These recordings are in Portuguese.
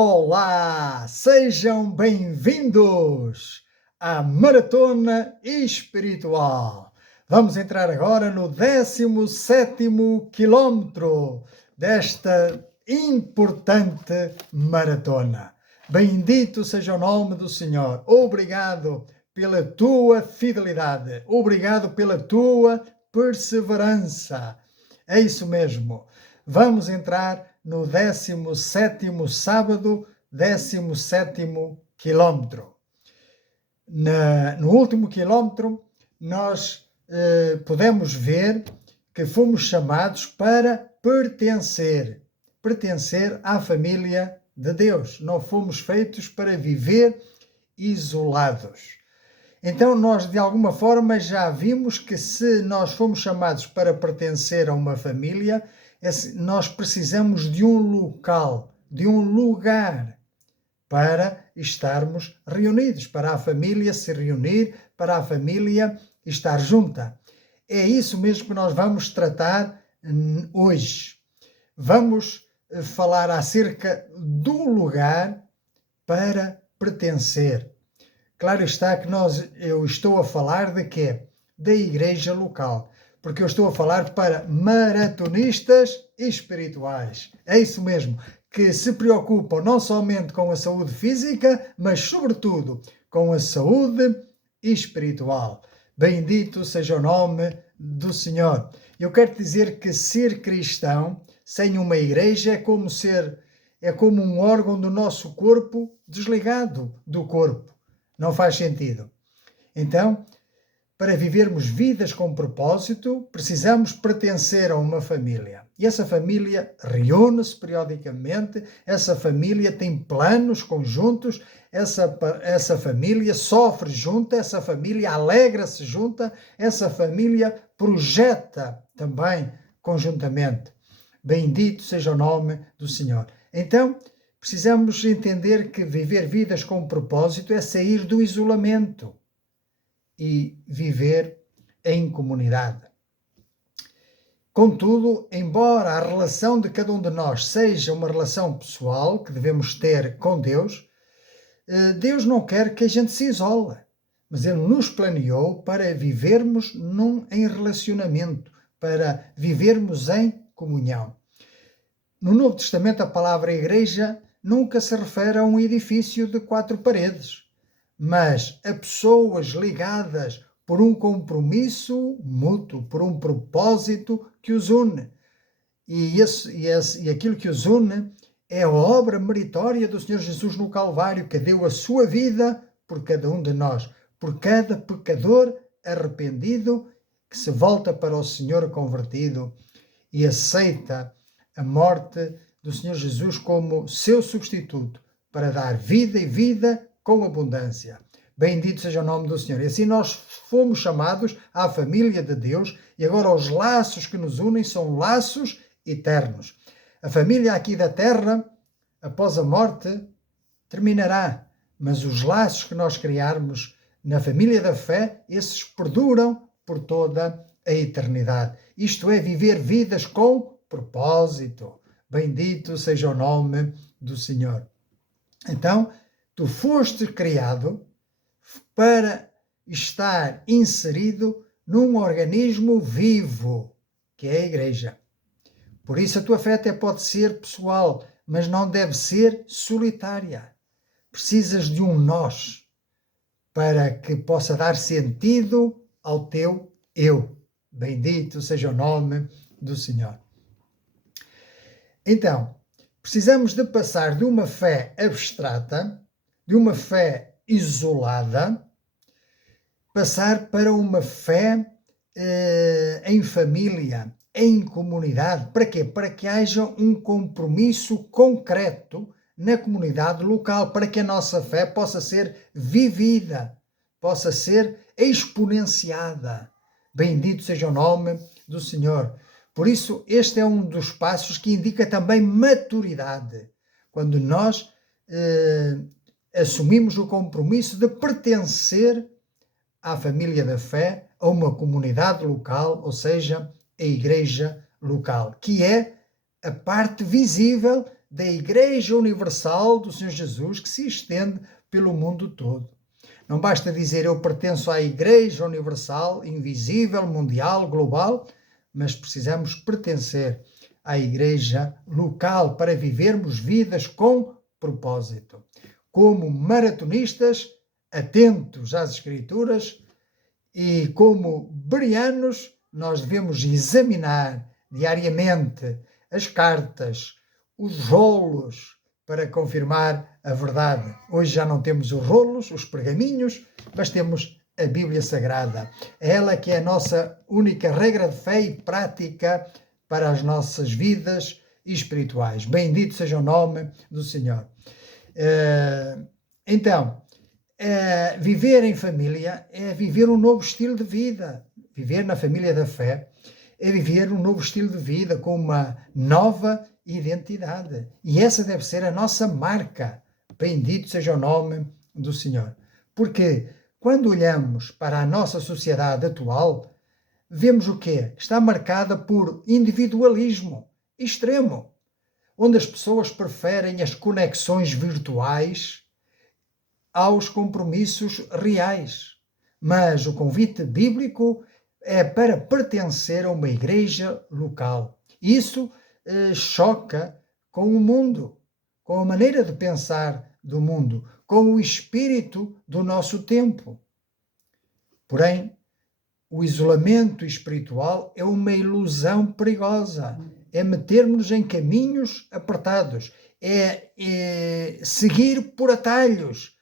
Olá, sejam bem-vindos à Maratona Espiritual. Vamos entrar agora no 17º quilómetro desta importante maratona. Bendito seja o nome do Senhor. Obrigado pela tua fidelidade. Obrigado pela tua perseverança. É isso mesmo. Vamos entrar no 17º sábado, 17º quilómetro. No último quilómetro, nós podemos ver que fomos chamados para pertencer à família de Deus. Não fomos feitos para viver isolados. Então nós, de alguma forma, já vimos que se nós fomos chamados para pertencer a uma família, nós precisamos de um local, de um lugar para estarmos reunidos, para a família se reunir, para a família estar junta. É isso mesmo que nós vamos tratar hoje. Vamos falar acerca do lugar para pertencer. Claro está que eu estou a falar de quê? Da igreja local. Porque eu estou a falar para maratonistas espirituais. É isso mesmo, que se preocupam não somente com a saúde física, mas sobretudo com a saúde espiritual. Bendito seja o nome do Senhor. Eu quero dizer que ser cristão sem uma igreja é como um órgão do nosso corpo desligado do corpo. Não faz sentido. Então, para vivermos vidas com propósito, precisamos pertencer a uma família. E essa família reúne-se periodicamente, essa família tem planos conjuntos, essa família sofre junta, essa família alegra-se junta, essa família projeta também conjuntamente. Bendito seja o nome do Senhor. Então, precisamos entender que viver vidas com propósito é sair do isolamento e viver em comunidade. Contudo, embora a relação de cada um de nós seja uma relação pessoal que devemos ter com Deus, Deus não quer que a gente se isole, mas Ele nos planeou para vivermos em relacionamento, para vivermos em comunhão. No Novo Testamento, a palavra igreja nunca se refere a um edifício de 4 paredes, mas a pessoas ligadas por um compromisso mútuo, por um propósito que os une. E aquilo que os une é a obra meritória do Senhor Jesus no Calvário, que deu a sua vida por cada um de nós, por cada pecador arrependido que se volta para o Senhor convertido e aceita a morte do Senhor Jesus como seu substituto para dar vida e vida com abundância. Bendito seja o nome do Senhor. E assim nós fomos chamados à família de Deus e agora os laços que nos unem são laços eternos. A família aqui da terra, após a morte, terminará, mas os laços que nós criarmos na família da fé, esses perduram por toda a eternidade. Isto é viver vidas com propósito. Bendito seja o nome do Senhor. Então, tu foste criado para estar inserido num organismo vivo, que é a igreja. Por isso a tua fé até pode ser pessoal, mas não deve ser solitária. Precisas de um nós para que possa dar sentido ao teu eu. Bendito seja o nome do Senhor. Então, precisamos de passar de uma fé abstrata, de uma fé isolada, passar para uma fé em família, em comunidade. Para quê? Para que haja um compromisso concreto na comunidade local, para que a nossa fé possa ser vivida, possa ser exponenciada. Bendito seja o nome do Senhor. Por isso, este é um dos passos que indica também maturidade. Quando nós assumimos o compromisso de pertencer à família da fé, a uma comunidade local, ou seja, a igreja local, que é a parte visível da Igreja Universal do Senhor Jesus, que se estende pelo mundo todo. Não basta dizer eu pertenço à Igreja Universal, invisível, mundial, global, mas precisamos pertencer à Igreja local para vivermos vidas com propósito. Como maratonistas, atentos às Escrituras, e como bereanos, nós devemos examinar diariamente as cartas, os rolos, para confirmar a verdade. Hoje já não temos os rolos, os pergaminhos, mas temos a Bíblia Sagrada. Ela que é a nossa única regra de fé e prática para as nossas vidas espirituais. Bendito seja o nome do Senhor. Então, viver em família é viver um novo estilo de vida. Viver na família da fé é viver um novo estilo de vida com uma nova identidade. E essa deve ser a nossa marca. Bendito seja o nome do Senhor. Porque quando olhamos para a nossa sociedade atual, vemos o quê? Está marcada por individualismo extremo, onde as pessoas preferem as conexões virtuais aos compromissos reais. Mas o convite bíblico é para pertencer a uma igreja local. Isso choca com o mundo, com a maneira de pensar do mundo, com o espírito do nosso tempo. Porém, o isolamento espiritual é uma ilusão perigosa. É metermos-nos em caminhos apertados. É seguir por atalhos.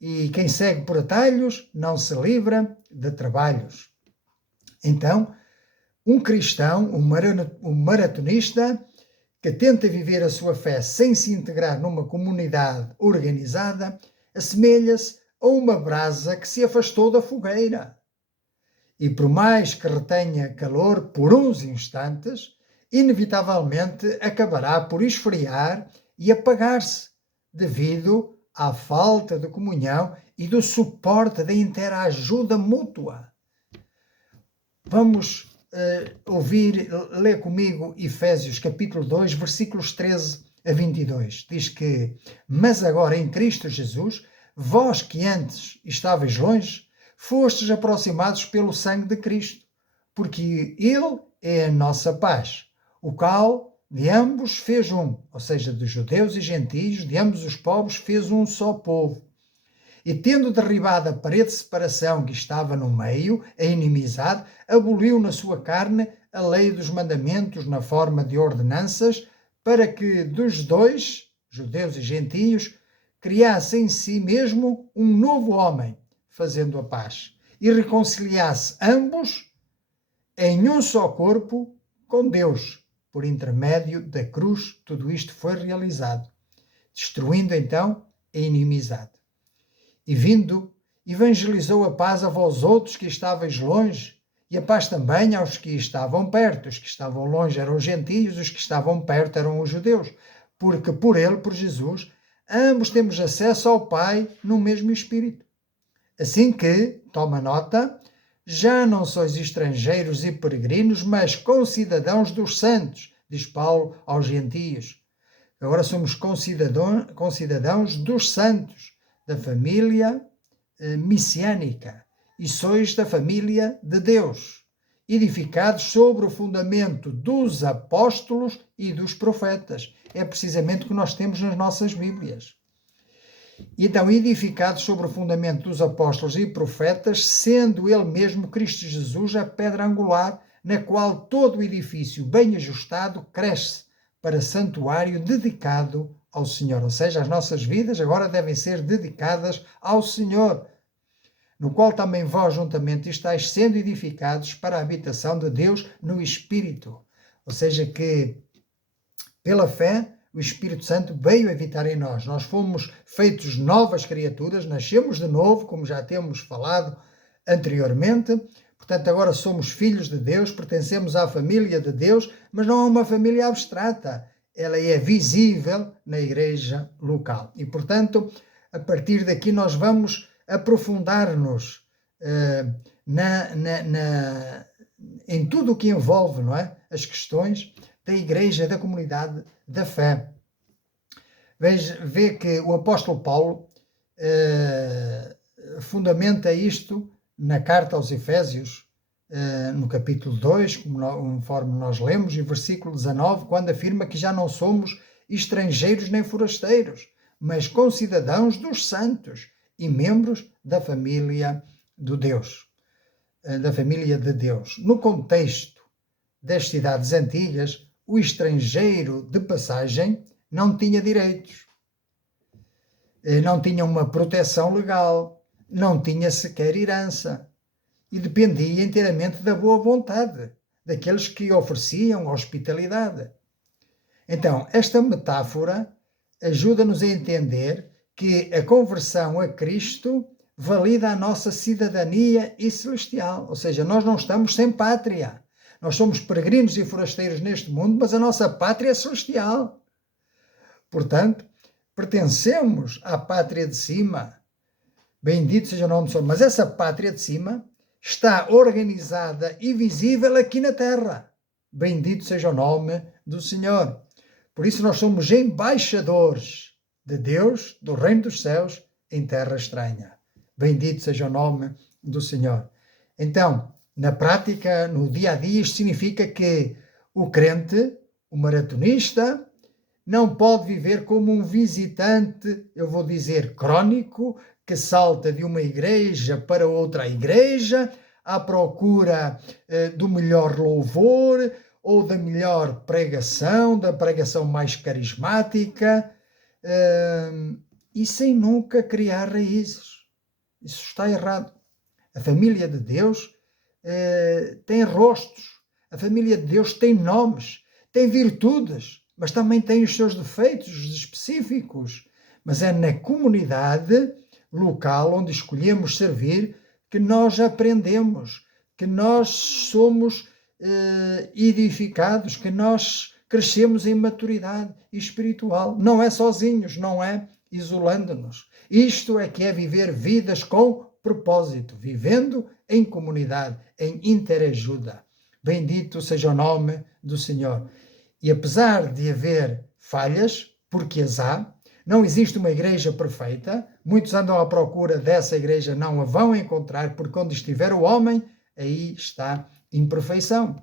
E quem segue por atalhos não se livra de trabalhos. Então, um cristão, um maratonista, que tenta viver a sua fé sem se integrar numa comunidade organizada, assemelha-se a uma brasa que se afastou da fogueira. E por mais que retenha calor por uns instantes, inevitavelmente acabará por esfriar e apagar-se, devido à falta de comunhão e do suporte da interajuda mútua. Vamos ler comigo Efésios capítulo 2, versículos 13 a 22. Diz que, mas agora em Cristo Jesus, vós que antes estáveis longe, fostes aproximados pelo sangue de Cristo, porque Ele é a nossa paz, o qual de ambos fez um, ou seja, de judeus e gentios, de ambos os povos fez um só povo. E tendo derribado a parede de separação que estava no meio, a inimizade, aboliu na sua carne a lei dos mandamentos na forma de ordenanças, para que dos dois, judeus e gentios, criasse em si mesmo um novo homem, fazendo a paz, e reconciliasse ambos em um só corpo com Deus. Por intermédio da cruz, tudo isto foi realizado, destruindo então a inimizade. E vindo, evangelizou a paz a vós outros que estáveis longe, e a paz também aos que estavam perto. Os que estavam longe eram os gentios, os que estavam perto eram os judeus, porque por ele, por Jesus, ambos temos acesso ao Pai no mesmo Espírito. Assim que, toma nota, já não sois estrangeiros e peregrinos, mas concidadãos dos santos, diz Paulo aos gentios. Agora somos concidadãos dos santos, da família messiânica, e sois da família de Deus, edificados sobre o fundamento dos apóstolos e dos profetas. É precisamente o que nós temos nas nossas Bíblias. E então, edificados sobre o fundamento dos apóstolos e profetas, sendo ele mesmo Cristo Jesus a pedra angular, na qual todo o edifício bem ajustado cresce para santuário dedicado ao Senhor. Ou seja, as nossas vidas agora devem ser dedicadas ao Senhor, no qual também vós juntamente estáis sendo edificados para a habitação de Deus no Espírito. Ou seja, que pela fé o Espírito Santo veio habitar em nós. Nós fomos feitos novas criaturas, nascemos de novo, como já temos falado anteriormente. Portanto, agora somos filhos de Deus, pertencemos à família de Deus, mas não é uma família abstrata. Ela é visível na igreja local. E, portanto, a partir daqui nós vamos aprofundar-nos em tudo o que envolve, não é? As questões da igreja, da comunidade da fé. Vê que o apóstolo Paulo fundamenta isto na carta aos Efésios, no capítulo 2, conforme nós lemos, e versículo 19, quando afirma que já não somos estrangeiros nem forasteiros, mas concidadãos dos santos e membros da família de Deus. No contexto das cidades antigas, o estrangeiro de passagem não tinha direitos, não tinha uma proteção legal, não tinha sequer herança e dependia inteiramente da boa vontade daqueles que ofereciam hospitalidade. Então, esta metáfora ajuda-nos a entender que a conversão a Cristo valida a nossa cidadania e celestial, ou seja, nós não estamos sem pátria. Nós somos peregrinos e forasteiros neste mundo, mas a nossa pátria é celestial. Portanto, pertencemos à pátria de cima. Bendito seja o nome do Senhor. Mas essa pátria de cima está organizada e visível aqui na terra. Bendito seja o nome do Senhor. Por isso nós somos embaixadores de Deus, do reino dos céus, em terra estranha. Bendito seja o nome do Senhor. Então, na prática, no dia a dia, isto significa que o crente, o maratonista, não pode viver como um visitante, eu vou dizer, crónico, que salta de uma igreja para outra igreja, à procura do melhor louvor ou da melhor pregação, da pregação mais carismática, e sem nunca criar raízes. Isso está errado. A família de Deus tem rostos, a família de Deus tem nomes, tem virtudes, mas também tem os seus defeitos específicos. Mas é na comunidade local onde escolhemos servir que nós aprendemos, que nós somos edificados, que nós crescemos em maturidade espiritual. Não é sozinhos, não é isolando-nos. Isto é que é viver vidas com propósito, vivendo em comunidade, em interajuda. Bendito seja o nome do Senhor. E apesar de haver falhas, porque as há, não existe uma igreja perfeita, muitos andam à procura dessa igreja, não a vão encontrar, porque onde estiver o homem, aí está imperfeição.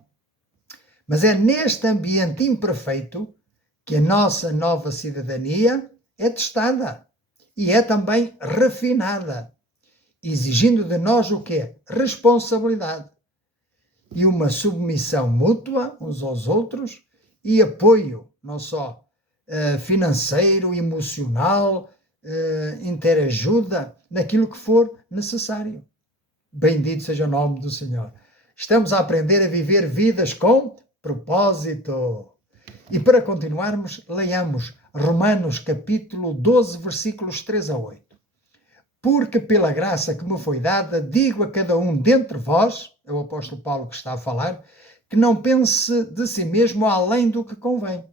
Mas é neste ambiente imperfeito que a nossa nova cidadania é testada e é também refinada, exigindo de nós o quê? Responsabilidade e uma submissão mútua uns aos outros e apoio, não só financeiro, emocional, interajuda, naquilo que for necessário. Bendito seja o nome do Senhor. Estamos a aprender a viver vidas com propósito. E para continuarmos, leiamos Romanos capítulo 12, versículos 3 a 8. Porque pela graça que me foi dada, digo a cada um dentre vós, é o apóstolo Paulo que está a falar, que não pense de si mesmo além do que convém.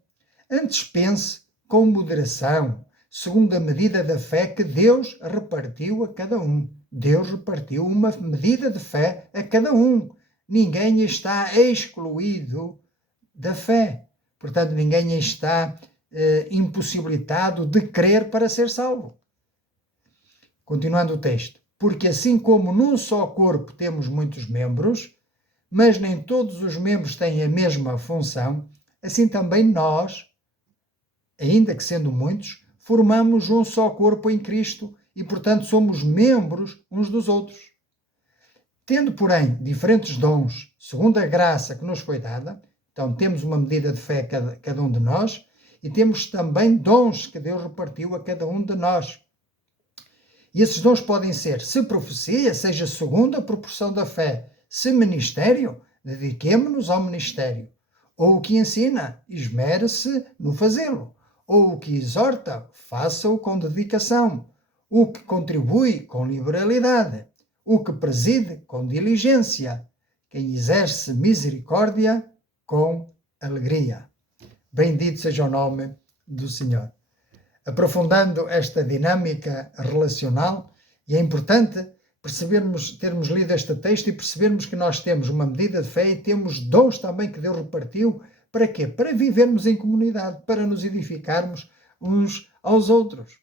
Antes pense com moderação, segundo a medida da fé que Deus repartiu a cada um. Deus repartiu uma medida de fé a cada um. Ninguém está excluído da fé. Portanto, ninguém está impossibilitado de crer para ser salvo. Continuando o texto. Porque assim como num só corpo temos muitos membros, mas nem todos os membros têm a mesma função, assim também nós, ainda que sendo muitos, formamos um só corpo em Cristo e, portanto, somos membros uns dos outros. Tendo, porém, diferentes dons, segundo a graça que nos foi dada, então temos uma medida de fé cada um de nós e temos também dons que Deus repartiu a cada um de nós. E esses dons podem ser, se profecia, seja segundo a proporção da fé, se ministério, dediquemo-nos ao ministério, ou o que ensina, esmere-se no fazê-lo, ou o que exorta, faça-o com dedicação, o que contribui com liberalidade, o que preside com diligência, quem exerce misericórdia com alegria. Bendito seja o nome do Senhor. Aprofundando esta dinâmica relacional, e é importante termos lido este texto e percebermos que nós temos uma medida de fé e temos dons também que Deus repartiu. Para quê? Para vivermos em comunidade, para nos edificarmos uns aos outros.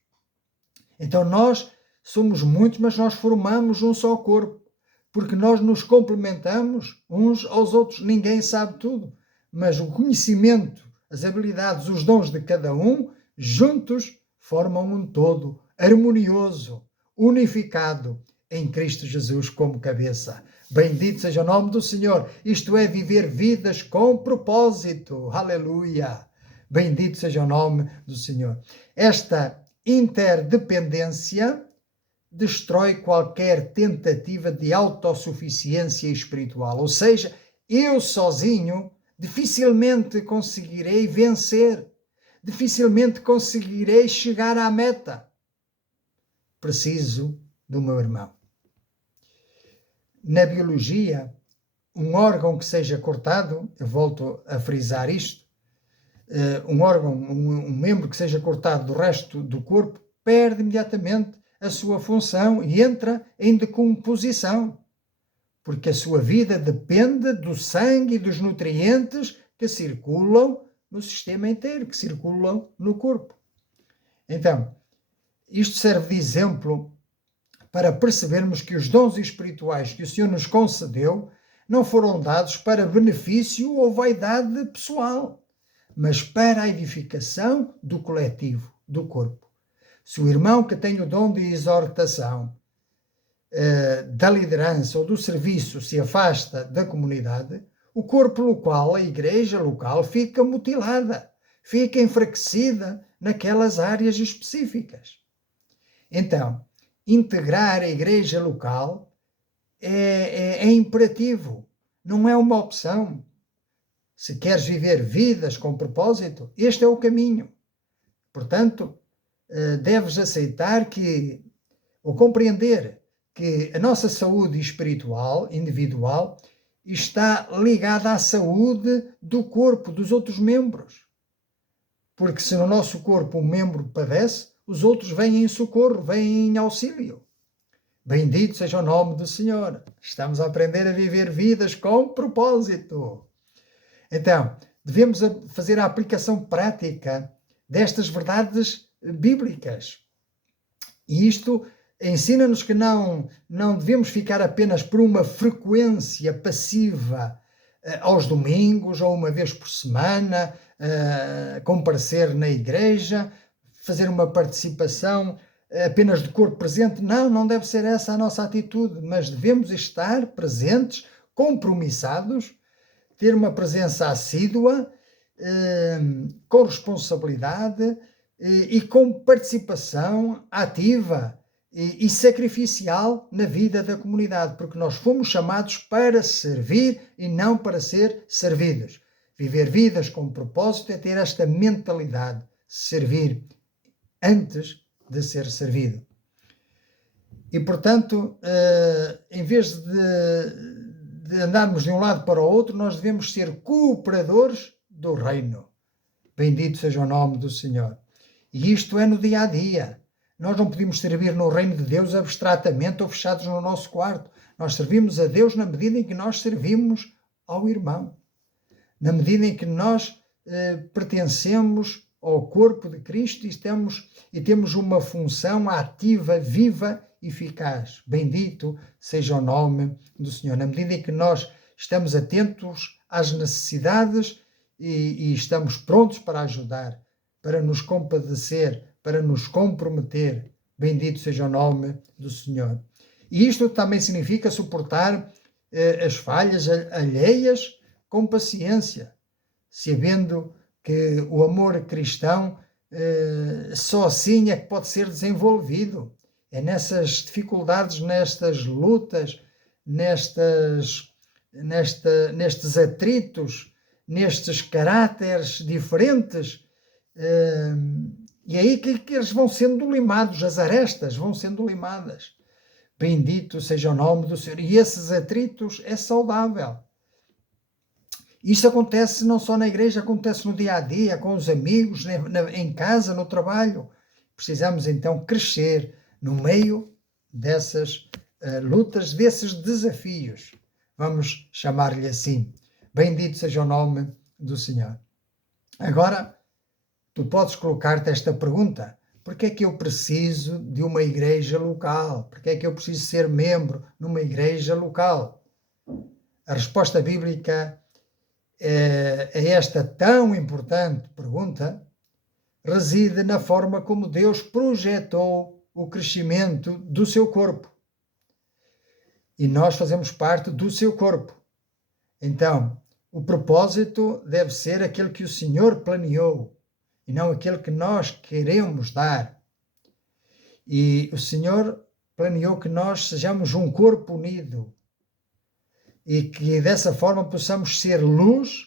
Então nós somos muitos, mas nós formamos um só corpo, porque nós nos complementamos uns aos outros. Ninguém sabe tudo, mas o conhecimento, as habilidades, os dons de cada um, juntos formam um todo harmonioso, unificado em Cristo Jesus como cabeça. Bendito seja o nome do Senhor. Isto é viver vidas com propósito. Aleluia. Bendito seja o nome do Senhor. Esta interdependência destrói qualquer tentativa de autossuficiência espiritual. Ou seja, eu sozinho dificilmente conseguirei vencer, dificilmente conseguirei chegar à meta. Preciso do meu irmão. Na biologia, um órgão que seja cortado, eu volto a frisar isto, um membro que seja cortado do resto do corpo, perde imediatamente a sua função e entra em decomposição, porque a sua vida depende do sangue e dos nutrientes que circulam no sistema inteiro, que circulam no corpo. Então, isto serve de exemplo para percebermos que os dons espirituais que o Senhor nos concedeu não foram dados para benefício ou vaidade pessoal, mas para a edificação do coletivo, do corpo. Se o irmão que tem o dom de exortação, da liderança ou do serviço se afasta da comunidade, o corpo local, a igreja local, fica mutilada, fica enfraquecida naquelas áreas específicas. Então, integrar a igreja local é imperativo, não é uma opção. Se queres viver vidas com propósito, este é o caminho. Portanto, deves aceitar ou compreender que a nossa saúde espiritual, individual, está ligada à saúde do corpo, dos outros membros. Porque se no nosso corpo um membro padece, os outros vêm em socorro, vêm em auxílio. Bendito seja o nome do Senhor. Estamos a aprender a viver vidas com propósito. Então, devemos fazer a aplicação prática destas verdades bíblicas. E isto ensina-nos que não devemos ficar apenas por uma frequência passiva aos domingos ou uma vez por semana, comparecer na igreja, fazer uma participação apenas de corpo presente. Não deve ser essa a nossa atitude, mas devemos estar presentes, compromissados, ter uma presença assídua, com responsabilidade e com participação ativa e sacrificial na vida da comunidade, porque nós fomos chamados para servir e não para ser servidos. Viver vidas com propósito é ter esta mentalidade, servir antes de ser servido. E, portanto, em vez de andarmos de um lado para o outro, nós devemos ser cooperadores do reino. Bendito seja o nome do Senhor. E isto é no dia a dia. Nós não podemos servir no reino de Deus abstratamente ou fechados no nosso quarto. Nós servimos a Deus na medida em que nós servimos ao irmão. Na medida em que nós pertencemos ao corpo de Cristo e temos uma função ativa, viva e eficaz. Bendito seja o nome do Senhor. Na medida em que nós estamos atentos às necessidades e estamos prontos para ajudar, para nos compadecer, para nos comprometer. Bendito seja o nome do Senhor. E isto também significa suportar as falhas alheias com paciência, sabendo que o amor cristão só assim é que pode ser desenvolvido. É nessas dificuldades, nestas lutas, nestes atritos, nestes caráteres diferentes, e é aí que eles vão sendo limados, as arestas vão sendo limadas. Bendito seja o nome do Senhor. E esses atritos é saudável. Isso acontece não só na igreja, acontece no dia a dia, com os amigos, em casa, no trabalho. Precisamos então crescer no meio dessas lutas, desses desafios. Vamos chamar-lhe assim. Bendito seja o nome do Senhor. Agora, Tu podes colocar-te esta pergunta: por que é que eu preciso de uma igreja local? Por que é que eu preciso ser membro numa igreja local? A resposta bíblica a esta tão importante pergunta reside na forma como Deus projetou o crescimento do seu corpo. E nós fazemos parte do seu corpo. Então, o propósito deve ser aquele que o Senhor planeou e não aquele que nós queremos dar. E o Senhor planeou que nós sejamos um corpo unido e que dessa forma possamos ser luz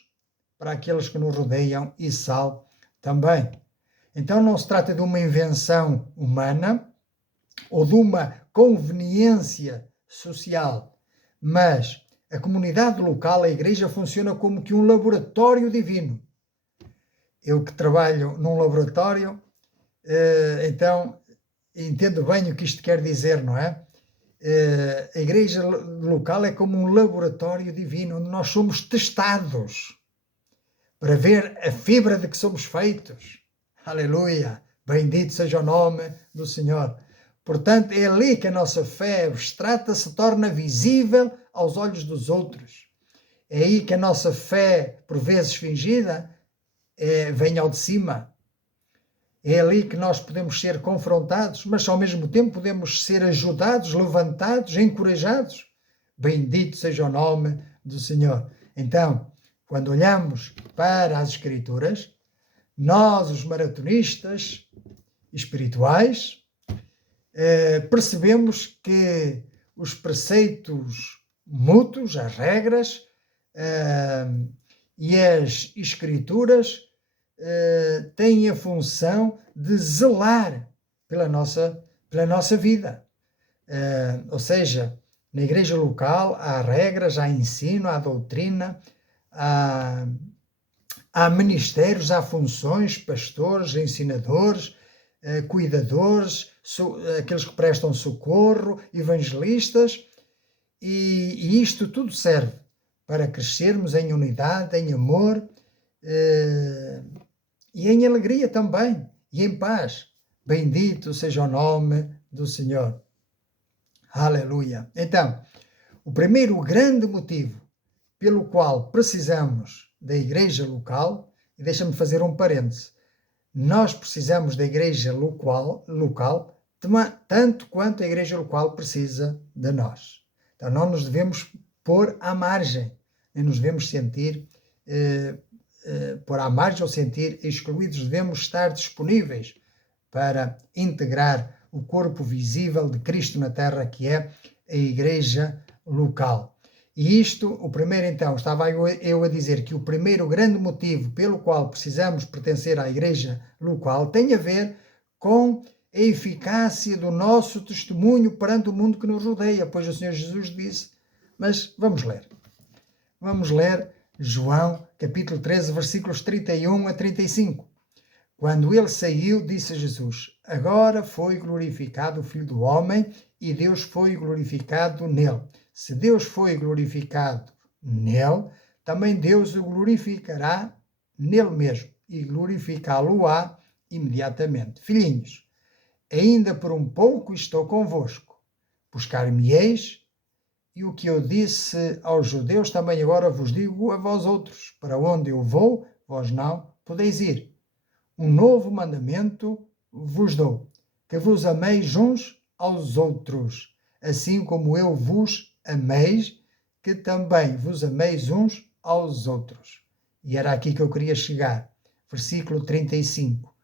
para aqueles que nos rodeiam e sal também. Então não se trata de uma invenção humana ou de uma conveniência social, mas a comunidade local, a igreja, funciona como que um laboratório divino. Eu que trabalho num laboratório, então entendo bem o que isto quer dizer, não é? A igreja local é como um laboratório divino, onde nós somos testados para ver a fibra de que somos feitos. Aleluia! Bendito seja o nome do Senhor. Portanto, é ali que a nossa fé abstrata se torna visível aos olhos dos outros. É aí que a nossa fé, por vezes fingida, vem ao de cima. É ali que nós podemos ser confrontados, mas ao mesmo tempo podemos ser ajudados, levantados, encorajados. Bendito seja o nome do Senhor. Então, quando olhamos para as Escrituras, nós, os maratonistas espirituais, percebemos que os preceitos mútuos, as regras e as Escrituras têm a função de zelar pela nossa vida. Ou seja, na igreja local há regras, há ensino, há doutrina, há ministérios, há funções, pastores, ensinadores, cuidadores, aqueles que prestam socorro, evangelistas, e isto tudo serve para crescermos em unidade, em amor, e em alegria também, e em paz. Bendito seja o nome do Senhor. Aleluia. Então, o primeiro grande motivo pelo qual precisamos da igreja local, e deixa-me fazer um parêntese, nós precisamos da igreja local tanto quanto a igreja local precisa de nós. Então não nos devemos pôr à margem, nem nos devemos sentir pôr à margem ou sentir excluídos. Devemos estar disponíveis para integrar o corpo visível de Cristo na terra, que é a igreja local. E isto, o primeiro então, estava eu a dizer que o primeiro grande motivo pelo qual precisamos pertencer à igreja local tem a ver com a eficácia do nosso testemunho perante o mundo que nos rodeia, pois o Senhor Jesus disse, mas vamos ler. Vamos ler João, capítulo 13, versículos 31 a 35. Quando ele saiu, disse Jesus, agora foi glorificado o Filho do Homem e Deus foi glorificado nele. Se Deus foi glorificado nele, também Deus o glorificará nele mesmo e glorificá-lo-á imediatamente. Filhinhos, ainda por um pouco estou convosco. Buscar-me-eis, e o que eu disse aos judeus também agora vos digo a vós outros. Para onde eu vou, vós não podeis ir. Um novo mandamento vos dou, que vos ameis uns aos outros, assim como eu vos ameis, que também vos ameis uns aos outros. E era aqui que eu queria chegar. Versículo 35.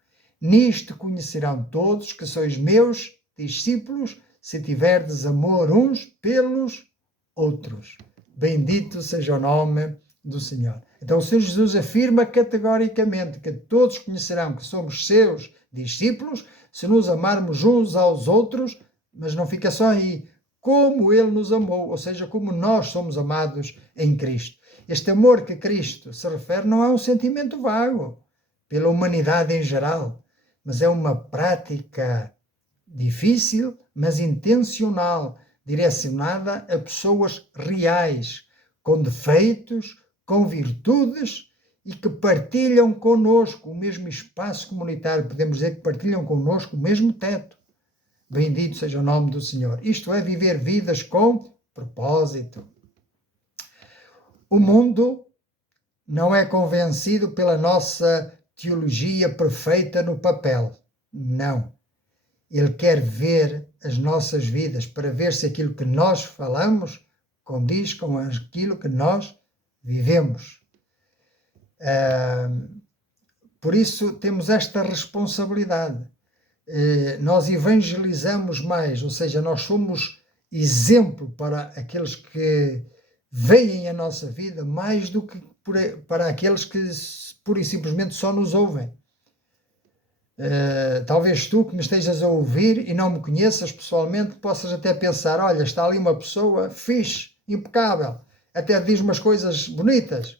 Nisto conhecerão todos que sois meus discípulos, se tiverdes amor uns pelos outros. Bendito seja o nome do Senhor. Então o Senhor Jesus afirma categoricamente que todos conhecerão que somos seus discípulos se nos amarmos uns aos outros, mas não fica só aí. Como Ele nos amou, ou seja, como nós somos amados em Cristo. Este amor que Cristo se refere não é um sentimento vago pela humanidade em geral, mas é uma prática difícil, mas intencional, direcionada a pessoas reais, com defeitos, com virtudes e que partilham connosco o mesmo espaço comunitário, podemos dizer que partilham connosco o mesmo teto. Bendito seja o nome do Senhor. Isto é viver vidas com propósito. O mundo não é convencido pela nossa teologia perfeita no papel. Não. Ele quer ver as nossas vidas para ver se aquilo que nós falamos condiz com aquilo que nós vivemos. Por isso temos esta responsabilidade. Nós evangelizamos mais, ou seja, nós somos exemplo para aqueles que veem a nossa vida mais do que para aqueles que pura e simplesmente só nos ouvem. Talvez tu que me estejas a ouvir e não me conheças pessoalmente, possas até pensar, olha, está ali uma pessoa fixe, impecável, até diz umas coisas bonitas,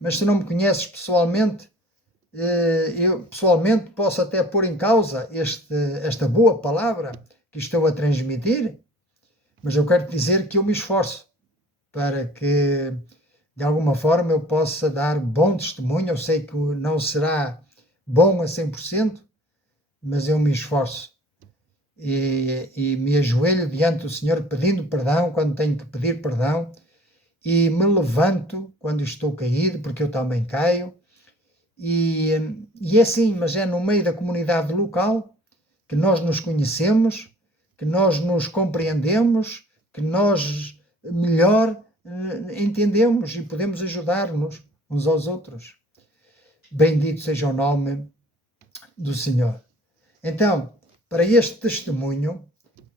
mas se não me conheces pessoalmente, eu pessoalmente posso até pôr em causa esta boa palavra que estou a transmitir, mas eu quero te dizer que eu me esforço para que de alguma forma eu possa dar bom testemunho. Eu sei que não será bom a 100%, mas eu me esforço e me ajoelho diante do Senhor pedindo perdão quando tenho que pedir perdão e me levanto quando estou caído, porque eu também caio. E é assim, mas é no meio da comunidade local que nós nos conhecemos, que nós nos compreendemos, que nós melhor entendemos e podemos ajudar-nos uns aos outros. Bendito seja o nome do Senhor. Então, para este testemunho,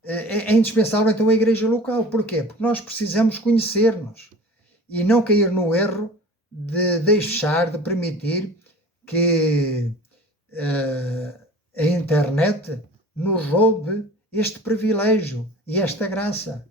é indispensável então a igreja local. Porquê? Porque nós precisamos conhecer-nos e não cair no erro de de permitir que a internet nos roube este privilégio e esta graça.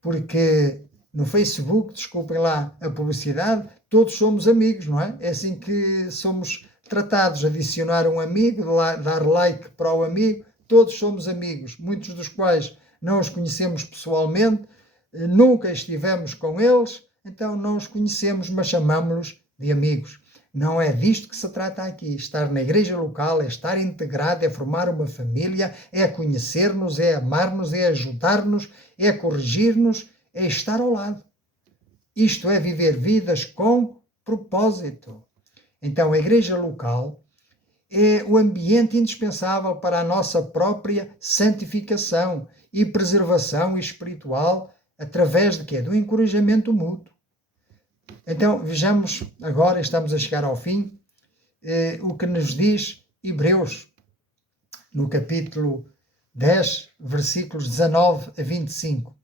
Porque no Facebook, desculpem lá a publicidade, todos somos amigos, não é? É assim que somos tratados, adicionar um amigo, dar like para o amigo, todos somos amigos, muitos dos quais não os conhecemos pessoalmente, nunca estivemos com eles, então não os conhecemos, mas chamamos-los de amigos. Não é disto que se trata aqui. Estar na igreja local é estar integrado, é formar uma família, é conhecer-nos, é amar-nos, é ajudar-nos, é corrigir-nos, é estar ao lado. Isto é viver vidas com propósito. Então, a igreja local é o ambiente indispensável para a nossa própria santificação e preservação espiritual através de quê? Do encorajamento mútuo. Então, vejamos agora, estamos a chegar ao fim, o que nos diz Hebreus, no capítulo 10, versículos 19 a 25.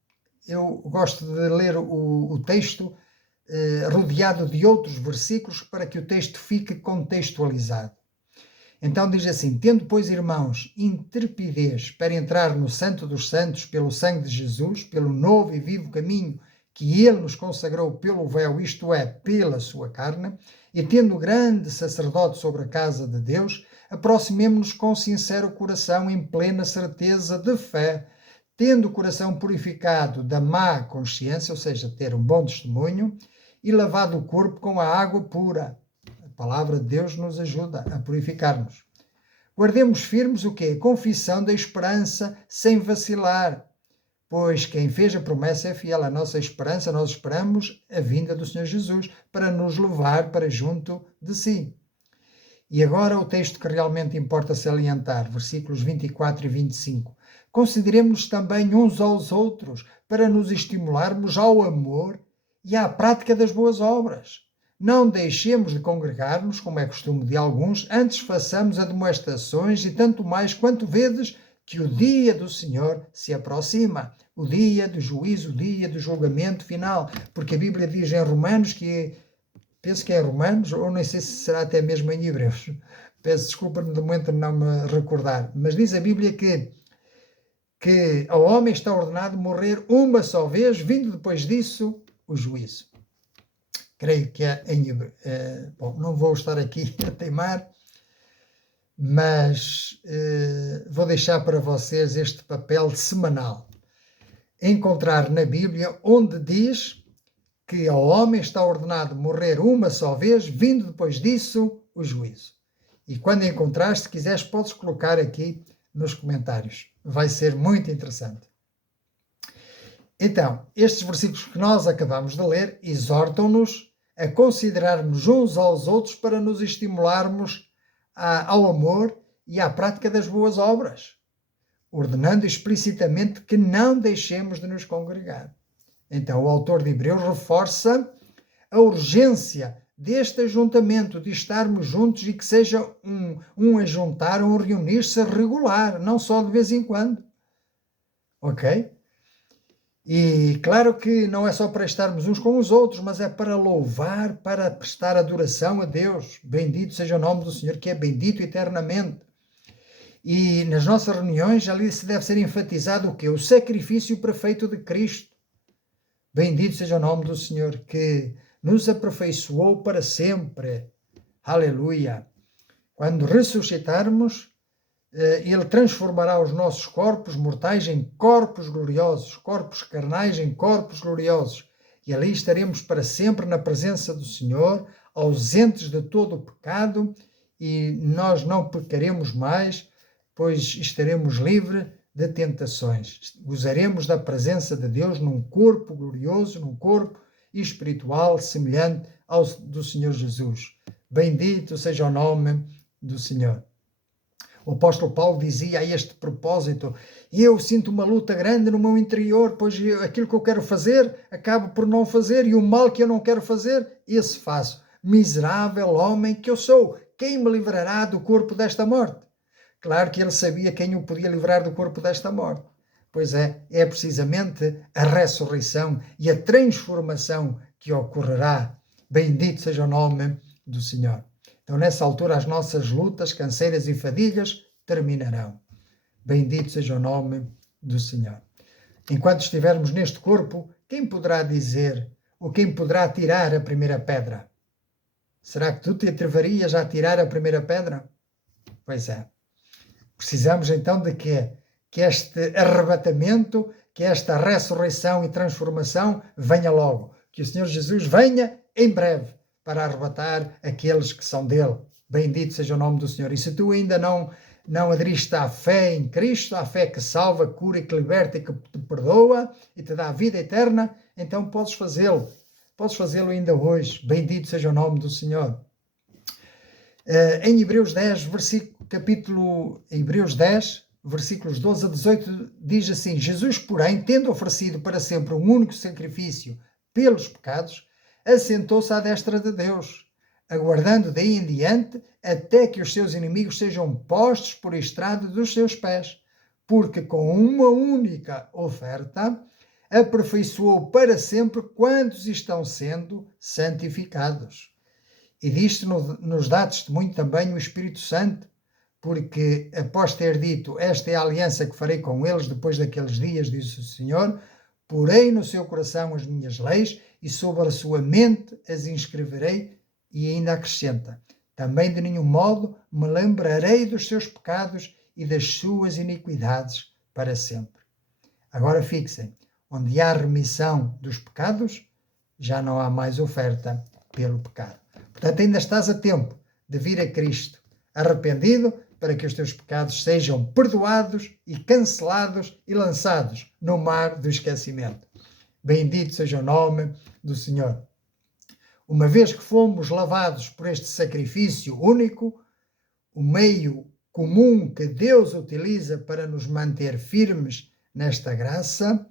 Eu gosto de ler o texto rodeado de outros versículos para que o texto fique contextualizado. Então diz assim: tendo, pois, irmãos, intrepidez para entrar no Santo dos Santos pelo sangue de Jesus, pelo novo e vivo caminho que ele nos consagrou pelo véu, isto é, pela sua carne, e tendo grande sacerdote sobre a casa de Deus, aproximemo-nos com sincero coração, em plena certeza de fé, tendo o coração purificado da má consciência, ou seja, ter um bom testemunho, e lavado o corpo com a água pura. A palavra de Deus nos ajuda a purificar-nos. Guardemos firmes o quê? Confissão da esperança sem vacilar, pois quem fez a promessa é fiel. A nossa esperança, nós esperamos a vinda do Senhor Jesus para nos levar para junto de si. E agora o texto que realmente importa salientar, versículos 24 e 25. Consideremos também uns aos outros para nos estimularmos ao amor e à prática das boas obras. Não deixemos de congregar-nos, como é costume de alguns, antes façamos admoestações, e tanto mais quanto vedes que o dia do Senhor se aproxima, o dia do juízo, o dia do julgamento final, porque a Bíblia diz em Romanos que, penso que é Romanos, ou não sei se será até mesmo em Hebreus, peço desculpa no momento de não me recordar, mas diz a Bíblia que ao homem está ordenado morrer uma só vez, vindo depois disso o juízo. Creio que é em Hebreus. Bom, não vou estar aqui a teimar, mas vou deixar para vocês este papel semanal. Encontrar na Bíblia onde diz que ao homem está ordenado morrer uma só vez, vindo depois disso o juízo. E quando encontrares, se quiseres, podes colocar aqui nos comentários. Vai ser muito interessante. Então, estes versículos que nós acabamos de ler exortam-nos a considerarmos uns aos outros para nos estimularmos ao amor e à prática das boas obras, ordenando explicitamente que não deixemos de nos congregar. Então, o autor de Hebreus reforça a urgência deste ajuntamento, de estarmos juntos e que seja um ajuntar, um reunir-se regular, não só de vez em quando. Ok? E claro que não é só para estarmos uns com os outros, mas é para louvar, para prestar adoração a Deus. Bendito seja o nome do Senhor, que é bendito eternamente. E nas nossas reuniões ali se deve ser enfatizado o quê? O sacrifício perfeito de Cristo. Bendito seja o nome do Senhor, que nos aperfeiçoou para sempre. Aleluia! Quando ressuscitarmos, Ele transformará os nossos corpos mortais em corpos gloriosos, corpos carnais em corpos gloriosos. E ali estaremos para sempre na presença do Senhor, ausentes de todo o pecado, e nós não pecaremos mais, pois estaremos livres de tentações. Gozaremos da presença de Deus num corpo glorioso, num corpo espiritual semelhante ao do Senhor Jesus. Bendito seja o nome do Senhor. O apóstolo Paulo dizia a este propósito: eu sinto uma luta grande no meu interior, pois aquilo que eu quero fazer, acabo por não fazer, e o mal que eu não quero fazer, esse faço. Miserável homem que eu sou, quem me livrará do corpo desta morte? Claro que ele sabia quem o podia livrar do corpo desta morte. Pois é precisamente a ressurreição e a transformação que ocorrerá. Bendito seja o nome do Senhor. Então, nessa altura, as nossas lutas, canseiras e fadigas terminarão. Bendito seja o nome do Senhor. Enquanto estivermos neste corpo, quem poderá dizer ou quem poderá tirar a primeira pedra? Será que tu te atreverias a tirar a primeira pedra? Pois é. Precisamos então de quê? Que este arrebatamento, que esta ressurreição e transformação venha logo. Que o Senhor Jesus venha em breve para arrebatar aqueles que são dele. Bendito seja o nome do Senhor. E se tu ainda não aderiste à fé em Cristo, à fé que salva, cura e que liberta e que te perdoa e te dá a vida eterna, então podes fazê-lo. Podes fazê-lo ainda hoje. Bendito seja o nome do Senhor. Em Hebreus 10, versículos 12 a 18, diz assim: Jesus, porém, tendo oferecido para sempre um único sacrifício pelos pecados, assentou-se à destra de Deus, aguardando daí em diante até que os seus inimigos sejam postos por estrado dos seus pés, porque com uma única oferta aperfeiçoou para sempre quantos estão sendo santificados. E disto nos dá testemunho também o Espírito Santo, porque após ter dito: esta é a aliança que farei com eles depois daqueles dias, diz o Senhor, porei no seu coração as minhas leis e sobre a sua mente as inscreverei. E ainda acrescenta: também de nenhum modo me lembrarei dos seus pecados e das suas iniquidades para sempre. Agora fixem, onde há remissão dos pecados, já não há mais oferta pelo pecado. Portanto, ainda estás a tempo de vir a Cristo arrependido, para que os teus pecados sejam perdoados e cancelados e lançados no mar do esquecimento. Bendito seja o nome do Senhor. Uma vez que fomos lavados por este sacrifício único, o meio comum que Deus utiliza para nos manter firmes nesta graça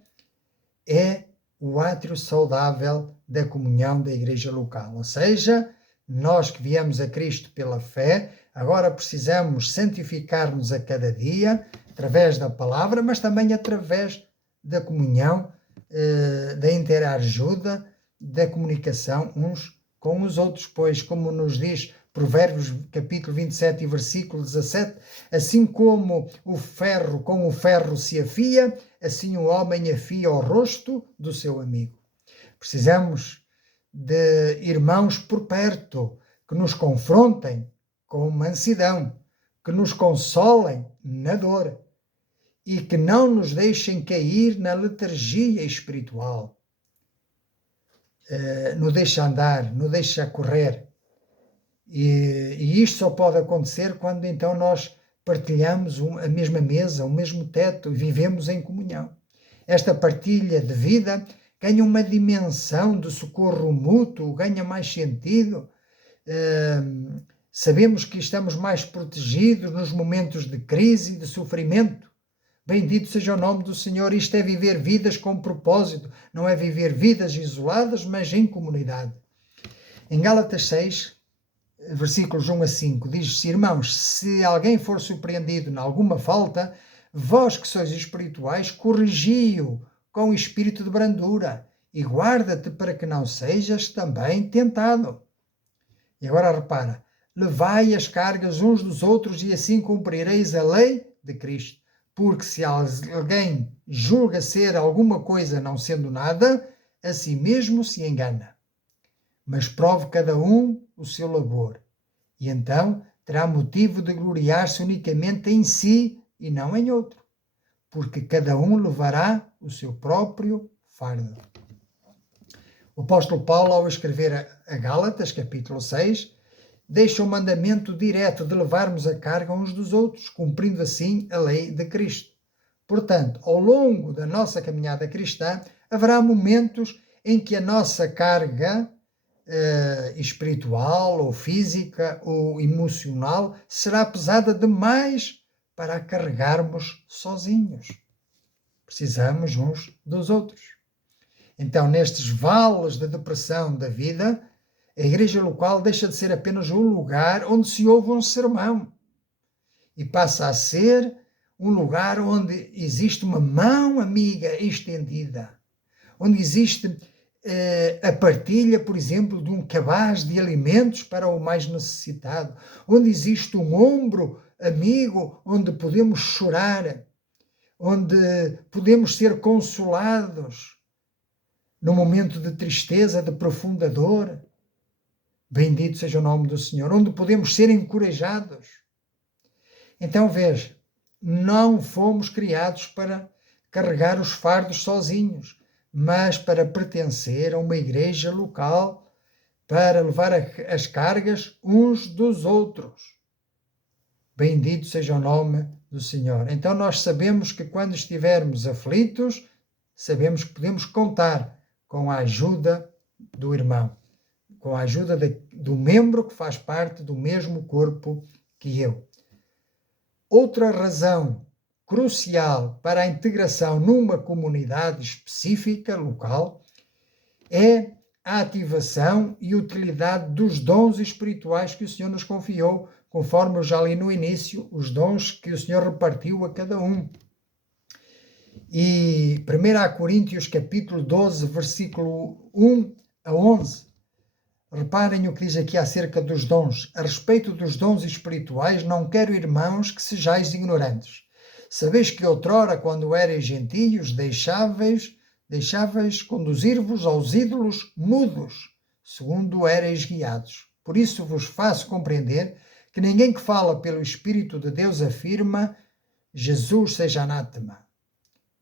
é o átrio saudável da comunhão da igreja local. Ou seja, nós que viemos a Cristo pela fé, agora precisamos santificar-nos a cada dia, através da palavra, mas também através da comunhão, da interajuda, da comunicação uns com os outros, pois, como nos diz Provérbios capítulo 27 e versículo 17, assim como o ferro com o ferro se afia, assim o homem afia o rosto do seu amigo. Precisamos de irmãos por perto, que nos confrontem com mansidão, que nos consolem na dor e que não nos deixem cair na letargia espiritual. nos deixa andar, nos deixa correr. E isto só pode acontecer quando então nós partilhamos a mesma mesa, o mesmo teto, e vivemos em comunhão. Esta partilha de vida ganha uma dimensão de socorro mútuo, ganha mais sentido. Sabemos que estamos mais protegidos nos momentos de crise e de sofrimento. Bendito seja o nome do Senhor. Isto é viver vidas com propósito, não é viver vidas isoladas, mas em comunidade. Em Gálatas 6, versículos 1 a 5, diz-se: irmãos, se alguém for surpreendido em alguma falta, vós que sois espirituais, corrigi-o com espírito de brandura e guarda-te para que não sejas também tentado. E agora repara: levai as cargas uns dos outros e assim cumprireis a lei de Cristo. Porque se alguém julga ser alguma coisa não sendo nada, a si mesmo se engana. Mas prove cada um o seu labor, e então terá motivo de gloriar-se unicamente em si e não em outro, porque cada um levará o seu próprio fardo. O apóstolo Paulo, ao escrever a Gálatas, capítulo 6, deixa o mandamento direto de levarmos a carga uns dos outros, cumprindo assim a lei de Cristo. Portanto, ao longo da nossa caminhada cristã, haverá momentos em que a nossa carga espiritual ou física ou emocional será pesada demais para a carregarmos sozinhos. Precisamos uns dos outros. Então, nestes vales de depressão da vida, a igreja local deixa de ser apenas um lugar onde se ouve um sermão e passa a ser um lugar onde existe uma mão amiga estendida, onde existe a partilha, por exemplo, de um cabaz de alimentos para o mais necessitado, onde existe um ombro amigo onde podemos chorar, onde podemos ser consolados no momento de tristeza, de profunda dor. Bendito seja o nome do Senhor, onde podemos ser encorajados. Então veja, não fomos criados para carregar os fardos sozinhos, mas para pertencer a uma igreja local, para levar as cargas uns dos outros. Bendito seja o nome do Senhor. Então nós sabemos que quando estivermos aflitos, sabemos que podemos contar com a ajuda do irmão, com a ajuda do membro que faz parte do mesmo corpo que eu. Outra razão crucial para a integração numa comunidade específica, local, é a ativação e utilidade dos dons espirituais que o Senhor nos confiou, conforme eu já li no início, os dons que o Senhor repartiu a cada um. E 1 Coríntios capítulo 12, versículo 1 a 11, reparem o que diz aqui acerca dos dons. A respeito dos dons espirituais, não quero, irmãos, que sejais ignorantes. Sabeis que outrora, quando erais gentios, deixáveis conduzir-vos aos ídolos mudos, segundo erais guiados. Por isso vos faço compreender que ninguém que fala pelo Espírito de Deus afirma Jesus seja anátema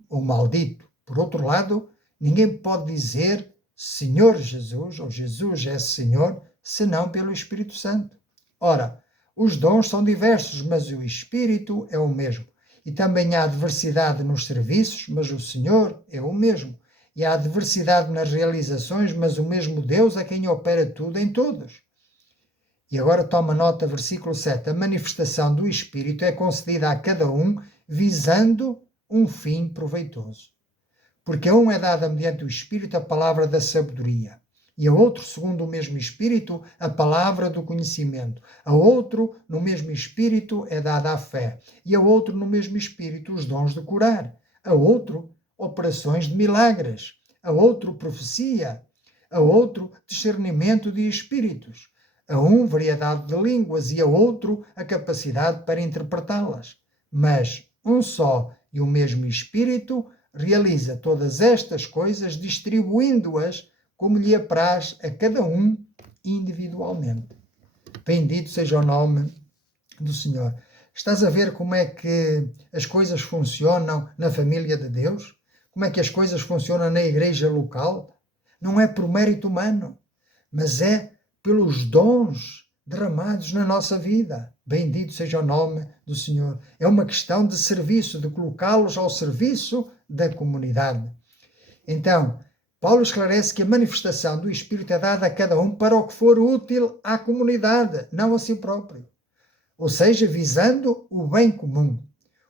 ou maldito. Por outro lado, ninguém pode dizer Senhor Jesus, ou Jesus é Senhor, senão pelo Espírito Santo. Ora, os dons são diversos, mas o Espírito é o mesmo. E também há diversidade nos serviços, mas o Senhor é o mesmo. E há diversidade nas realizações, mas o mesmo Deus é quem opera tudo em todos. E agora toma nota, versículo 7. A manifestação do Espírito é concedida a cada um, visando um fim proveitoso. Porque a um é dada mediante o Espírito a palavra da sabedoria, e a outro, segundo o mesmo Espírito, a palavra do conhecimento. A outro, no mesmo Espírito, é dada a fé, e a outro, no mesmo Espírito, os dons de curar. A outro, operações de milagres. A outro, profecia. A outro, discernimento de espíritos. A um, variedade de línguas, e a outro, a capacidade para interpretá-las. Mas um só e o mesmo Espírito realiza todas estas coisas, distribuindo-as como lhe apraz a cada um individualmente. Bendito seja o nome do Senhor. Estás a ver como é que as coisas funcionam na família de Deus? Como é que as coisas funcionam na igreja local? não é por mérito humano, mas é pelos dons derramados na nossa vida. Bendito seja o nome do Senhor. É uma questão de serviço, de colocá-los ao serviço da comunidade. Então, Paulo esclarece que a manifestação do Espírito é dada a cada um para o que for útil à comunidade, não a si próprio. Ou seja, visando o bem comum.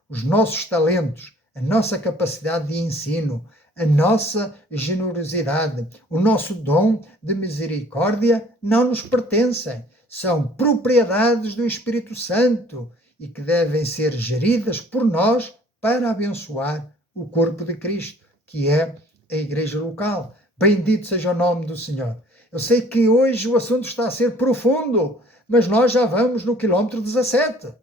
Os nossos talentos, a nossa capacidade de ensino, a nossa generosidade, o nosso dom de misericórdia não nos pertencem. São propriedades do Espírito Santo e que devem ser geridas por nós para abençoar o corpo de Cristo, que é a igreja local. Bendito seja o nome do Senhor. Eu sei que hoje o assunto está a ser profundo, mas nós já vamos no quilómetro 17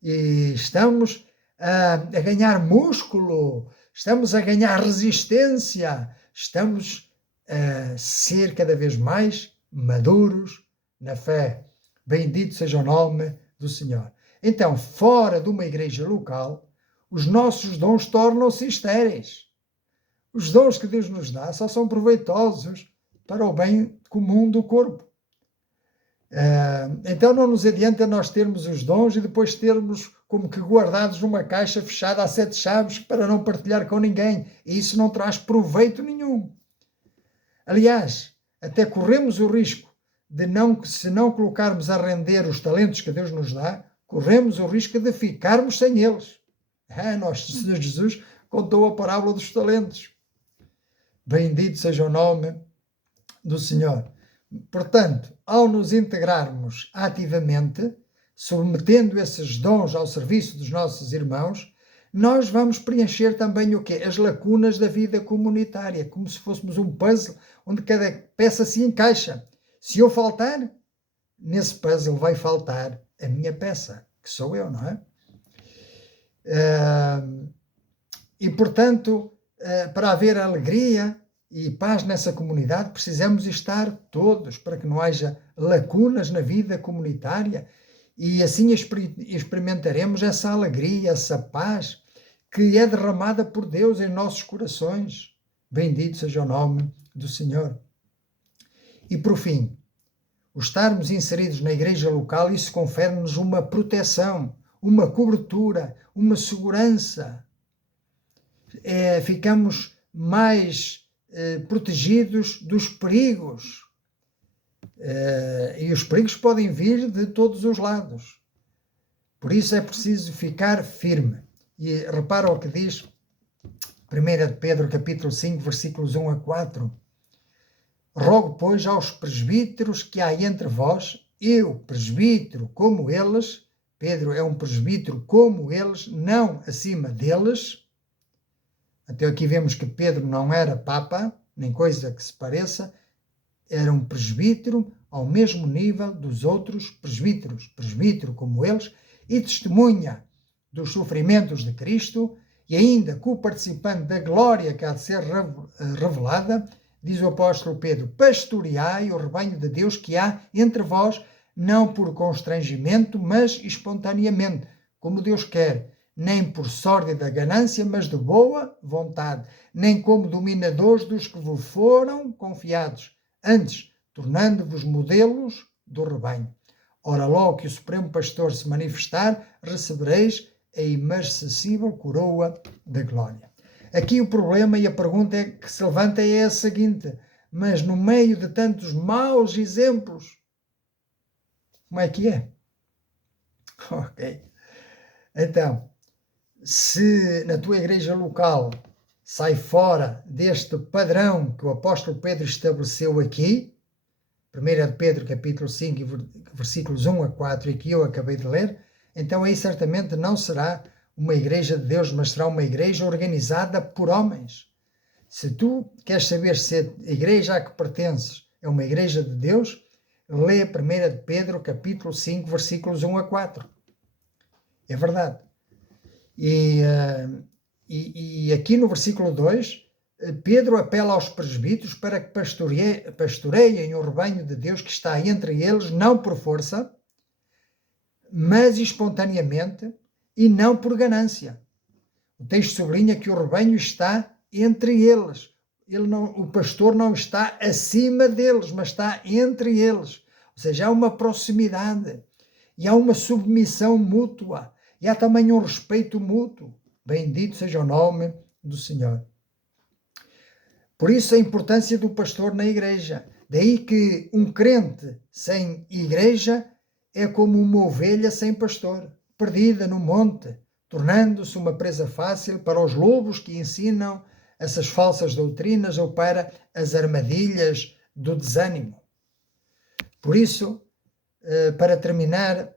e estamos a ganhar músculo, estamos a ganhar resistência, estamos a ser cada vez mais maduros na fé. Bendito seja o nome do Senhor. Então, fora de uma igreja local, os nossos dons tornam-se estéreis. Os dons que Deus nos dá só são proveitosos para o bem comum do corpo. Então não nos adianta nós termos os dons e depois termos como que guardados numa caixa fechada a 7 chaves para não partilhar com ninguém. E isso não traz proveito nenhum. Aliás, até corremos o risco de, se não colocarmos a render os talentos que Deus nos dá, corremos o risco de ficarmos sem eles. Senhor Jesus contou a parábola dos talentos. Bendito seja o nome do Senhor. Portanto, ao nos integrarmos ativamente, submetendo esses dons ao serviço dos nossos irmãos, nós vamos preencher também o quê? As lacunas da vida comunitária, como se fôssemos um puzzle onde cada peça se encaixa. Se eu faltar, nesse puzzle vai faltar a minha peça, que sou eu, não é? E, portanto, para haver alegria e paz nessa comunidade, precisamos estar todos para que não haja lacunas na vida comunitária e assim experimentaremos essa alegria, essa paz que é derramada por Deus em nossos corações. Bendito seja o nome do Senhor. E por fim, o estarmos inseridos na igreja local, isso confere-nos uma proteção, uma cobertura, uma segurança. Ficamos mais protegidos dos perigos. E os perigos podem vir de todos os lados. Por isso é preciso ficar firme. E repara o que diz 1 de Pedro, capítulo 5, versículos 1 a 4. Rogo, pois, aos presbíteros que há entre vós, eu, presbítero como eles, Pedro é um presbítero como eles, não acima deles. Até aqui vemos que Pedro não era papa, nem coisa que se pareça, era um presbítero ao mesmo nível dos outros presbíteros, presbítero como eles, e testemunha dos sofrimentos de Cristo e ainda co-participante da glória que há de ser revelada. Diz o apóstolo Pedro, pastoreai o rebanho de Deus que há entre vós, não por constrangimento, mas espontaneamente, como Deus quer, nem por sórdida ganância, mas de boa vontade, nem como dominadores dos que vos foram confiados, antes, tornando-vos modelos do rebanho. Ora, logo que o Supremo Pastor se manifestar, recebereis a imarcessível coroa da glória. Aqui o problema e a pergunta que se levanta é a seguinte, mas no meio de tantos maus exemplos, como é que é? Ok. Então, se na tua igreja local sai fora deste padrão que o apóstolo Pedro estabeleceu aqui, 1 de Pedro, capítulo 5, versículos 1 a 4, e que eu acabei de ler, então aí certamente não será uma igreja de Deus, mas será uma igreja organizada por homens. Se tu queres saber se a igreja a que pertences é uma igreja de Deus, lê 1 de Pedro, capítulo 5, versículos 1 a 4. É verdade. E aqui no versículo 2, Pedro apela aos presbíteros para que pastoreiem o rebanho de Deus que está entre eles, não por força, mas espontaneamente e não por ganância. O texto sublinha que o rebanho está entre eles. o pastor não está acima deles, mas está entre eles. Ou seja, há uma proximidade e há uma submissão mútua e há também um respeito mútuo. Bendito seja o nome do Senhor. Por isso a importância do pastor na igreja. Daí que um crente sem igreja é como uma ovelha sem pastor, perdida no monte, tornando-se uma presa fácil para os lobos que ensinam essas falsas doutrinas ou para as armadilhas do desânimo. Por isso, para terminar,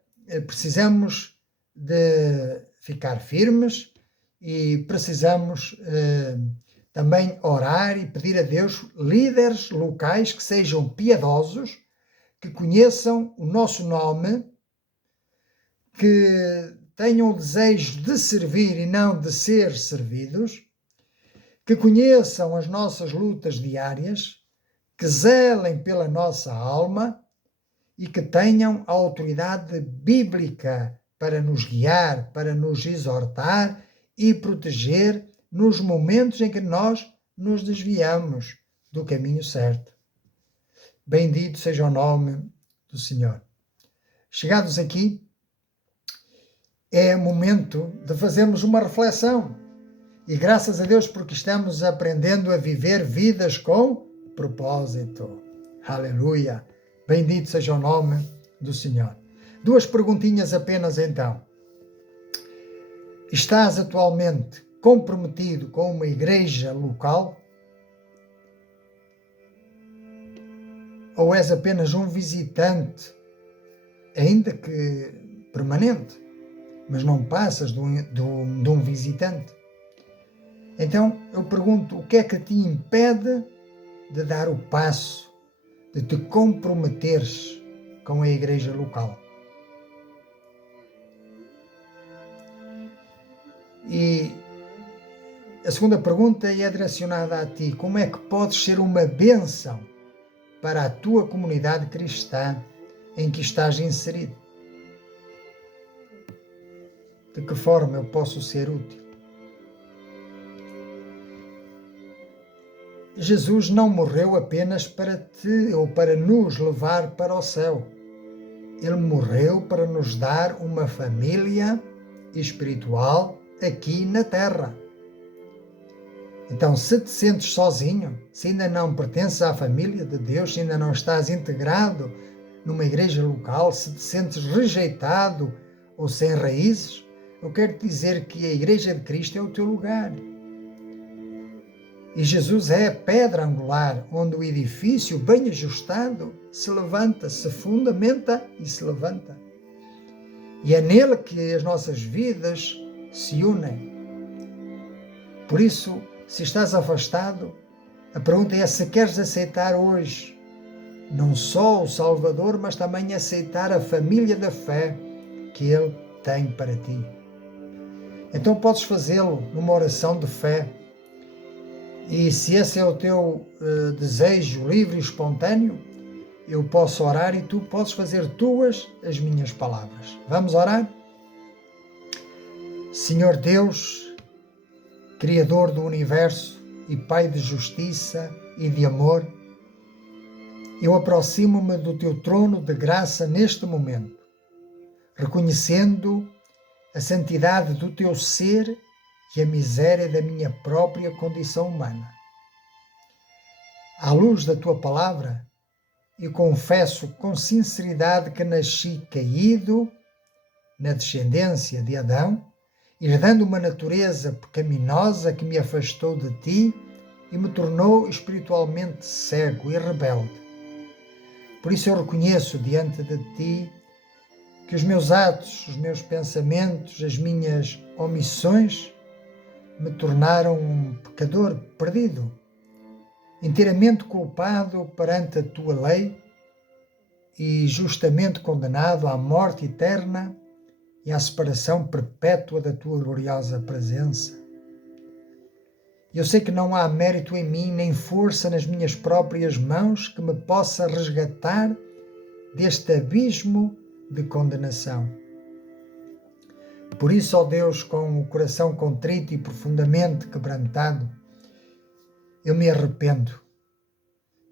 precisamos de ficar firmes e precisamos também orar e pedir a Deus líderes locais que sejam piedosos, que conheçam o nosso nome, que tenham o desejo de servir e não de ser servidos, que conheçam as nossas lutas diárias, que zelem pela nossa alma e que tenham a autoridade bíblica para nos guiar, para nos exortar e proteger nos momentos em que nós nos desviamos do caminho certo. Bendito seja o nome do Senhor. Chegados aqui, é momento de fazermos uma reflexão. E graças a Deus porque estamos aprendendo a viver vidas com propósito. Aleluia! Bendito seja o nome do Senhor. 2 perguntinhas apenas então. Estás atualmente comprometido com uma igreja local? Ou és apenas um visitante, ainda que permanente, mas não passas de um visitante? Então eu pergunto, o que é que te impede de dar o passo, de te comprometeres com a igreja local? E a segunda pergunta é direcionada a ti. Como é que podes ser uma bênção para a tua comunidade cristã em que estás inserido? De que forma eu posso ser útil? Jesus não morreu apenas para te ou para nos levar para o céu. Ele morreu para nos dar uma família espiritual aqui na terra. Então, se te sentes sozinho, se ainda não pertences à família de Deus, se ainda não estás integrado numa igreja local, se te sentes rejeitado ou sem raízes, eu quero te dizer que a Igreja de Cristo é o teu lugar. E Jesus é a pedra angular, onde o edifício bem ajustado se levanta, se fundamenta e se levanta. E é nele que as nossas vidas se unem. Por isso, se estás afastado, a pergunta é se queres aceitar hoje não só o Salvador, mas também aceitar a família da fé que Ele tem para ti. Então podes fazê-lo numa oração de fé. E se esse é o teu desejo livre e espontâneo, eu posso orar e tu podes fazer tuas as minhas palavras. Vamos orar? Senhor Deus, Criador do Universo e Pai de justiça e de amor, eu aproximo-me do teu trono de graça neste momento, reconhecendo a santidade do teu ser e a miséria da minha própria condição humana. À luz da tua palavra, eu confesso com sinceridade que nasci caído na descendência de Adão, herdando uma natureza pecaminosa que me afastou de ti e me tornou espiritualmente cego e rebelde. Por isso eu reconheço diante de ti que os meus atos, os meus pensamentos, as minhas omissões me tornaram um pecador perdido, inteiramente culpado perante a tua lei e justamente condenado à morte eterna e à separação perpétua da tua gloriosa presença. Eu sei que não há mérito em mim, nem força nas minhas próprias mãos que me possa resgatar deste abismo de condenação. Por isso, ó Deus, com o coração contrito e profundamente quebrantado, Eu me arrependo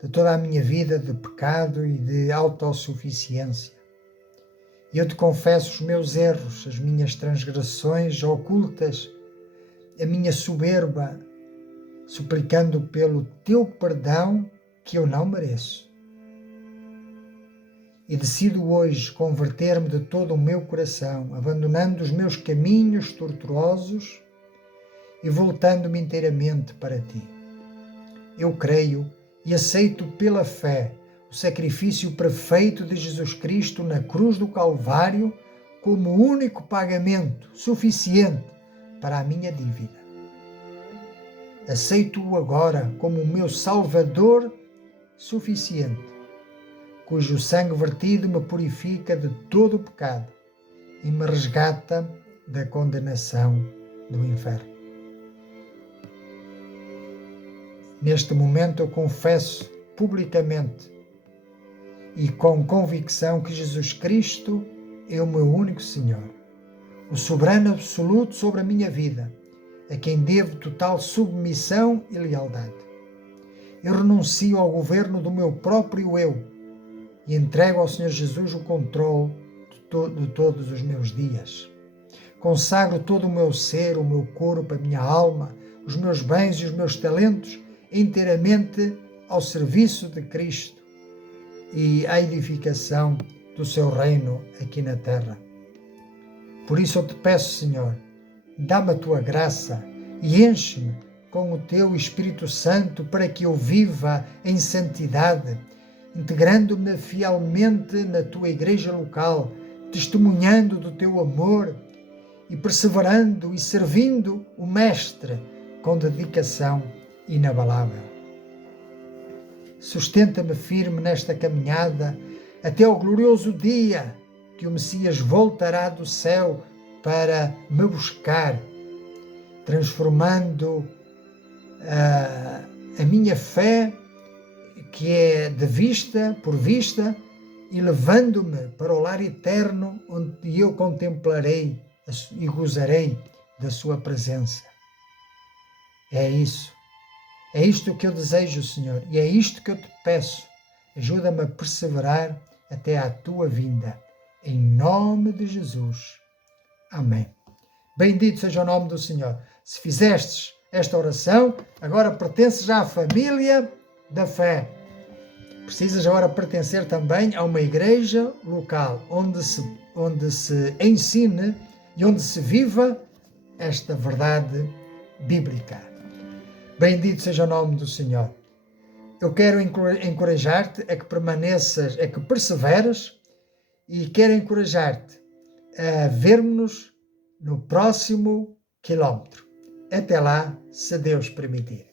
de toda a minha vida de pecado e de autossuficiência. E eu te confesso os meus erros, as minhas transgressões ocultas, a minha soberba, suplicando pelo teu perdão que eu não mereço. E decido hoje converter-me de todo o meu coração, abandonando os meus caminhos tortuosos e voltando-me inteiramente para ti. Eu creio e aceito pela fé o sacrifício perfeito de Jesus Cristo na cruz do Calvário como o único pagamento suficiente para a minha dívida. Aceito-o agora como o meu Salvador suficiente, cujo sangue vertido me purifica de todo o pecado e me resgata da condenação do inferno. Neste momento eu confesso publicamente e com convicção que Jesus Cristo é o meu único Senhor, o soberano absoluto sobre a minha vida, a quem devo total submissão e lealdade. Eu renuncio ao governo do meu próprio eu e entrego ao Senhor Jesus o controle de todos os meus dias. Consagro todo o meu ser, o meu corpo, a minha alma, os meus bens e os meus talentos inteiramente ao serviço de Cristo e à edificação do seu reino aqui na terra. Por isso eu te peço, Senhor, dá-me a tua graça e enche-me com o teu Espírito Santo para que eu viva em santidade, integrando-me fielmente na tua igreja local, testemunhando do teu amor e perseverando e servindo o Mestre com dedicação inabalável. Sustenta-me firme nesta caminhada até ao glorioso dia que o Messias voltará do céu para me buscar, transformando a minha fé, que é de vista por vista, e levando-me para o lar eterno, onde eu contemplarei e gozarei da sua presença. É isso. É isto que eu desejo, Senhor, e é isto que eu te peço. Ajuda-me a perseverar até à tua vinda. Em nome de Jesus. Amém. Bendito seja o nome do Senhor. Se fizestes esta oração, agora pertences à família da fé. Precisas agora pertencer também a uma igreja local, onde se ensine e onde se viva esta verdade bíblica. Bendito seja o nome do Senhor. Eu quero encorajar-te a que permaneças, a que perseveres, e quero encorajar-te a vermos-nos no próximo quilómetro. Até lá, se Deus permitir.